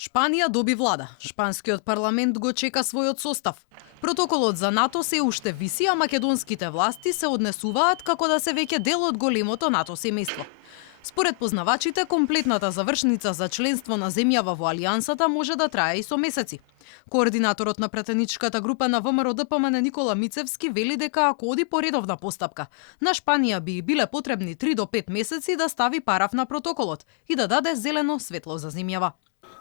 Шпанија доби влада. Шпанскиот парламент го чека својот состав. Протоколот за НАТО се уште виси, а македонските власти се однесуваат како да се веќе дел од големото НАТО семејство. Според познавачите, комплетната завршница за членство на земјава во Алијансата може да трае и со месеци. Координаторот на пратеничката група на ВМРО ДПМН Никола Мицевски вели дека ако оди по редовна постапка, на Шпанија би биле потребни 3 до 5 месеци да стави параф на протоколот и да даде зелено светло за земјава.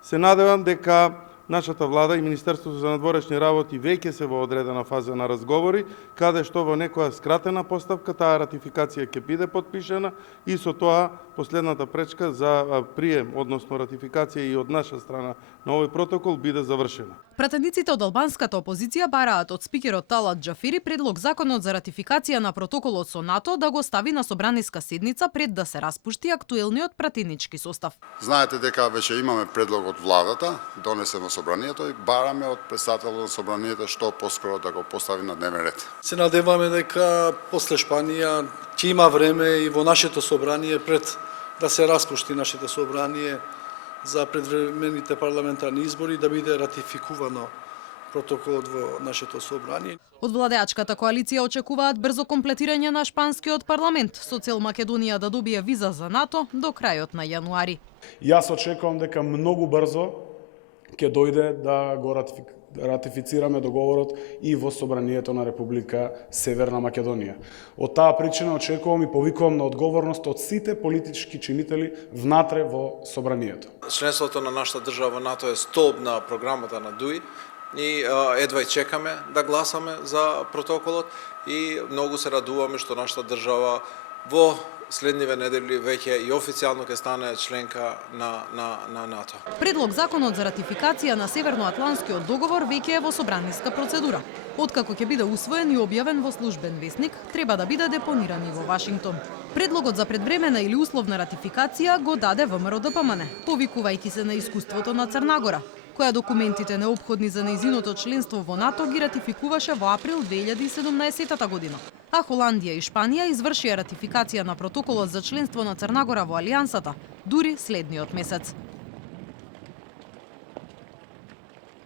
Се надевам дека нашата влада и Министерството за надворешни работи веќе се во одредена фаза на разговори, каде што во некоја скратена постапка таа ратификација ќе биде потпишена и со тоа последната пречка за прием, односно ратификација и од наша страна на овој протокол биде завршена. Пратениците од албанската опозиција бараат од спикерот Талат Џафери предлог законот за ратификација на протоколот со НАТО да го стави на собраниска седница пред да се распушти актуелниот пратенички состав. Знаете дека веќе имаме предлог од владата, донесен во собранието и бараме од претставителот на собранието што поскоро да го постави на дневен ред. Се надеваме дека после Шпанија ќе има време и во нашето собрание пред да се распушти нашето собрание за предвремените парламентарни избори да биде ратификувано протоколот во нашето собрание. Од владеачката коалиција очекуваат брзо комплетирање на шпанскиот парламент со цел Македонија да добие виза за НАТО до крајот на јануари. Јас очекувам дека многу брзо ќе дојде да го ратифицираме договорот и во собранието на Република Северна Македонија. Од таа причина очекувам и повикувам на одговорност од сите политички чинители внатре во собранието. Членството на нашата држава во НАТО е столб на програмата на ДУИ и едва и чекаме да гласаме за протоколот и многу се радуваме што нашата држава во следниве недели веќе и официјално ќе стане членка на НАТО. Предлог законот за ратификација на Северноатланскиот договор веќе е во собраниска процедура. Откако ќе биде усвоен и објавен во службен весник, треба да биде депониран и во Вашингтон. Предлогот за предвремена или условна ратификација го даде ВМРО ДПМН, повикувајќи се на искуството на Црна Гора, која документите неопходни за нејзиното членство во НАТО ги ратификуваше во април 2017 година. А Холандија и Шпанија извршија ратификација на протоколот за членство на Црна Гора во Алијансата дури следниот месец.